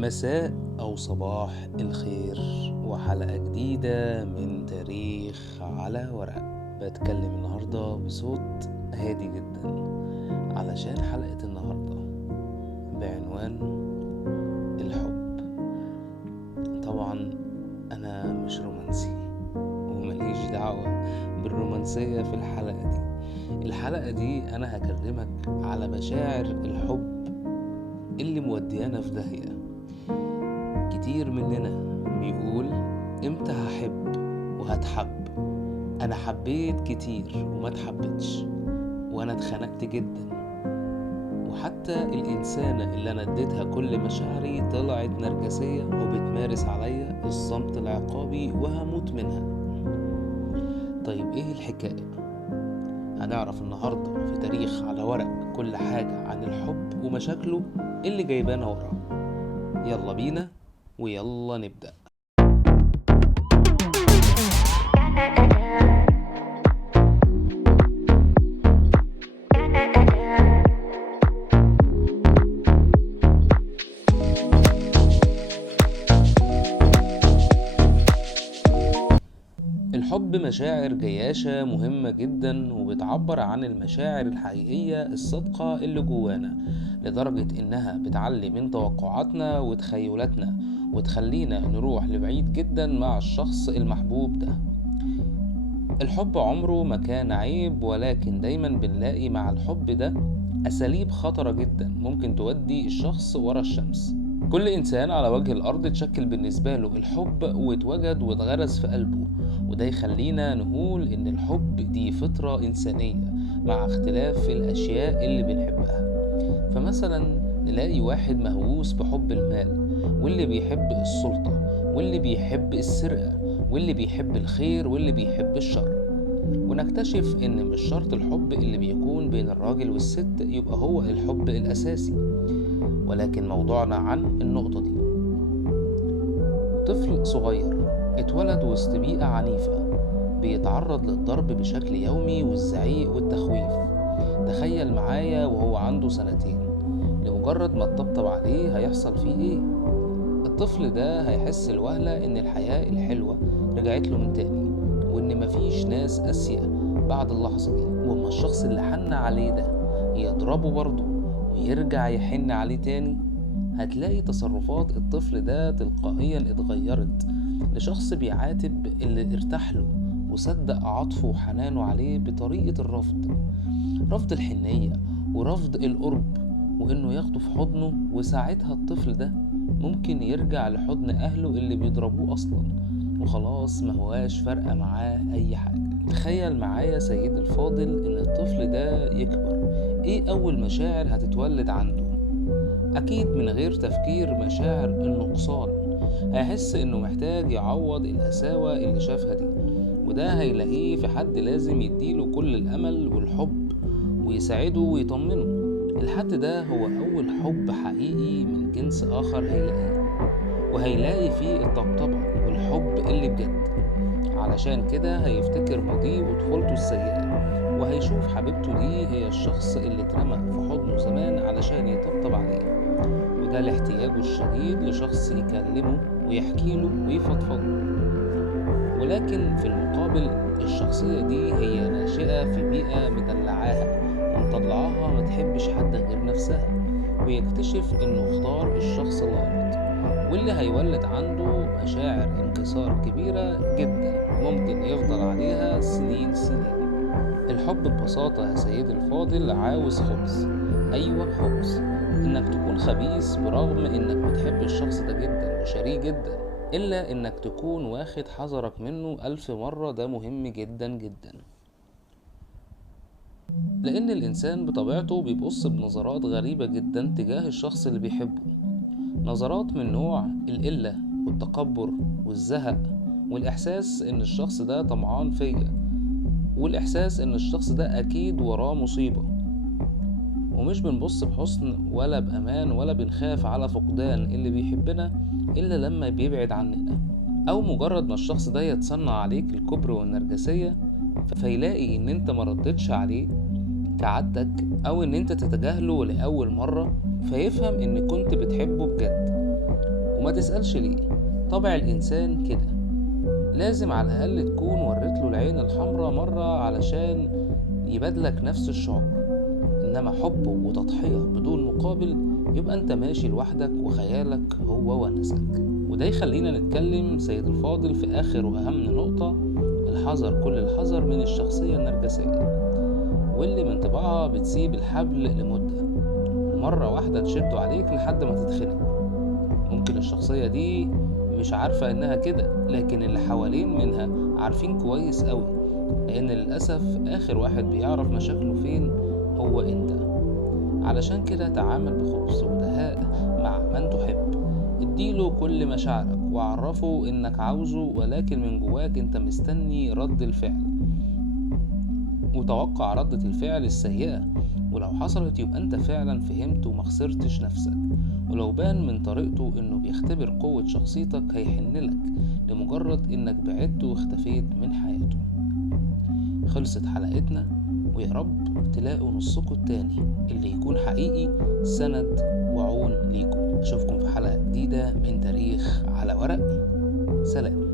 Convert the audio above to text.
مساء أو صباح الخير، وحلقة جديدة من تاريخ على ورق. بتكلم النهاردة بصوت هادي جدا علشان حلقة النهاردة بعنوان الحب. طبعا أنا مش رومانسي ومليش دعوة بالرومانسية في الحلقة دي أنا هكلمك على مشاعر الحب اللي موديانا في داهية. كتير مننا بيقول امتى هحب وهتحب، انا حبيت كتير وما اتحبتش، وانا اتخنقت جدا، وحتى الانسانة اللي انا اديتها كل مشاعري طلعت نرجسية وبتمارس عليا الصمت العقابي وهموت منها. طيب ايه الحكاية؟ هنعرف النهاردة في تاريخ على ورق كل حاجة عن الحب ومشاكله اللي جايبانا وراه. يلا بينا ويلا نبدأ. الحب مشاعر جياشة مهمة جدا، وبتعبر عن المشاعر الحقيقية الصادقة اللي جوانا، لدرجة انها بتعلي من توقعاتنا وتخيلاتنا وتخلينا نروح لبعيد جدا مع الشخص المحبوب ده. الحب عمره ما كان عيب، ولكن دايما بنلاقي مع الحب ده أساليب خطرة جدا ممكن تودي الشخص ورا الشمس. كل إنسان على وجه الأرض تشكل بالنسبة له الحب واتوجد واتغرس في قلبه، وده يخلينا نقول إن الحب دي فطرة إنسانية مع اختلاف الأشياء اللي بنحبها. فمثلا نلاقي واحد مهووس بحب المال، واللي بيحب السلطة، واللي بيحب السرقة، واللي بيحب الخير، واللي بيحب الشر. ونكتشف إن مش شرط الحب اللي بيكون بين الراجل والست يبقى هو الحب الأساسي، ولكن موضوعنا عن النقطة دي. طفل صغير اتولد وسط بيئة عنيفة، بيتعرض للضرب بشكل يومي والزعيق والتخويف. تخيل معايا وهو عنده 2 سنين، لمجرد ما تطبطب عليه هيحصل فيه ايه؟ الطفل ده هيحس الوهلة ان الحياة الحلوة رجعت له من تاني، وان مفيش ناس قاسية بعد اللحظة دي. واما الشخص اللي حن عليه ده يضربه برضه ويرجع يحن عليه تاني، هتلاقي تصرفات الطفل ده تلقائيا اتغيرت لشخص بيعاتب اللي ارتاح له وصدق عطفه وحنانه عليه بطريقة رفض الحنية ورفض القرب، وانه ياخده في حضنه. وساعتها الطفل ده ممكن يرجع لحضن اهله اللي بيضربوه اصلا، وخلاص ما هواش فارقة معاه اي حاجة. تخيل معايا سيد الفاضل ان الطفل ده يكبر، ايه اول مشاعر هتتولد عنده؟ اكيد من غير تفكير مشاعر النقصان. هيحس انه محتاج يعوض القساوة اللي شافها دي، وده هيلاقيه في حد لازم يديله كل الامل والحب ويساعده ويطمنه. الحد ده هو اول حب حقيقي من جنس اخر هيلاقيه، وهيلاقي فيه الطبطبة والحب اللي بجد. علشان كده هيفتكر ماضيه وطفولته السيئة، وهيشوف حبيبته دي هي الشخص اللي اترمى في حضنه زمان علشان يطبطب عليه، وده لاحتياجه الشديد لشخص يكلمه ويحكيله ويفضفض. ولكن في المقابل الشخصية دي هي ناشئة في بيئة مدلعاها ومطلعاها ما تحبش حد غير نفسها، ويكتشف انه اختار الشخص الغلط، واللي هيولد عنده مشاعر انكسار كبيرة جدا ممكن يفضل عليها سنين. الحب ببساطة يا سيدي الفاضل عاوز خبز، أيوة خبز. إنك تكون خبيث برغم إنك بتحب الشخص ده جدا وشريه جدا، إلا إنك تكون واخد حذرك منه 1000 مرة. ده مهم جدا جدا، لأن الإنسان بطبيعته بيبص بنظرات غريبة جدا تجاه الشخص اللي بيحبه. نظرات من نوع القلة والتكبر والزهق، والإحساس إن الشخص ده طمعان فيا، والإحساس إن الشخص ده أكيد وراه مصيبة. ومش بنبص بحسن ولا بأمان، ولا بنخاف على فقدان اللي بيحبنا إلا لما بيبعد عننا، أو مجرد ما الشخص ده يتصنع عليك الكبر والنرجسية، فيلاقي إن أنت مردتش عليه كعادتك، أو إن أنت تتجاهله لأول مرة، فيفهم إن كنت بتحبه بجد. وما تسألش ليه، طبع الإنسان كده. لازم على الأقل تكون وريت له العين الحمراء مرة علشان يبادلك نفس الشعور. إنما حب وتضحية بدون مقابل يبقى أنت ماشي لوحدك وخيالك هو ونسك. وده يخلينا نتكلم سيد الفاضل في آخر وأهم نقطة: الحذر، كل الحذر من الشخصية النرجسية، واللي من طبعها بتسيب الحبل لمدة مرة واحدة تشده عليك لحد ما تتخنق. ممكن الشخصية دي مش عارفة إنها كده، لكن اللي حوالين منها عارفين كويس قوي، لأن للأسف آخر واحد بيعرف مشاكله فين هو أنت. علشان كده تعامل بخبث ودهاء مع من تحب، اديله كل مشاعرك وعرفه إنك عاوزه، ولكن من جواك أنت مستني رد الفعل، وتوقع ردة الفعل السيئة. ولو حصلت يبقى انت فعلا فهمت ومخسرتش نفسك. ولو بان من طريقته انه بيختبر قوة شخصيتك هيحنلك لمجرد انك بعدت واختفيت من حياته. خلصت حلقتنا، ويا رب تلاقوا نصكوا التاني اللي يكون حقيقي سند وعون ليكم. اشوفكم في حلقة جديدة من تاريخ على ورق. سلام.